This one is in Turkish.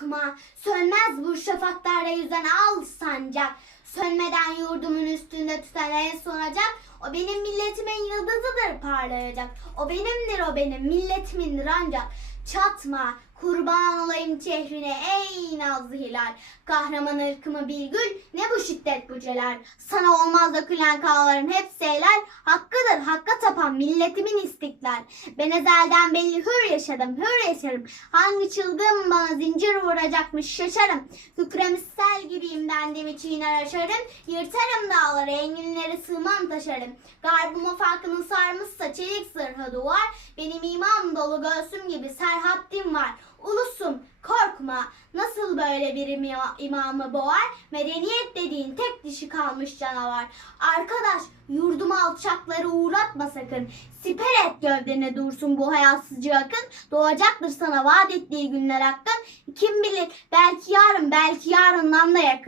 Korkma, sönmez bu şafaklarda yüzen al sancak. Sönmeden yurdumun üstünde tutan el sonacak. O benim milletimin yıldızıdır parlayacak. O benimdir o benim milletimindir ancak. Çatma, kurban olayım çehrine ey nazlı hilal. Kahraman ırkımı bir gül, ne bu şiddet bu celal. Sana olmaz dökülen kanlarım hepsi helal. Hakkıdır, tapan milletimin istiklal. Ben ezelden belli hür yaşadım, hür yaşarım. Hangi çılgın bana zincir vuracakmış şaşarım. Kükremişsel gibiyim bendimi çiğner aşarım. Yırtarım dağları, enginleri sığmam taşarım. Garbıma farkını sarmışsa çelik zırhı duvar. Benim imam dolu göğsüm gibi serhattim var. Korkma nasıl böyle bir ima- imamı boğar? Medeniyet dediğin tek dişi kalmış canavar. Arkadaş yurduma alçakları uğratma sakın. Siper et gövdene dursun bu hayatsızcı akın. Doğacaktır sana vaat ettiği günler hakkın. Kim bilir belki yarın belki yarından da yakın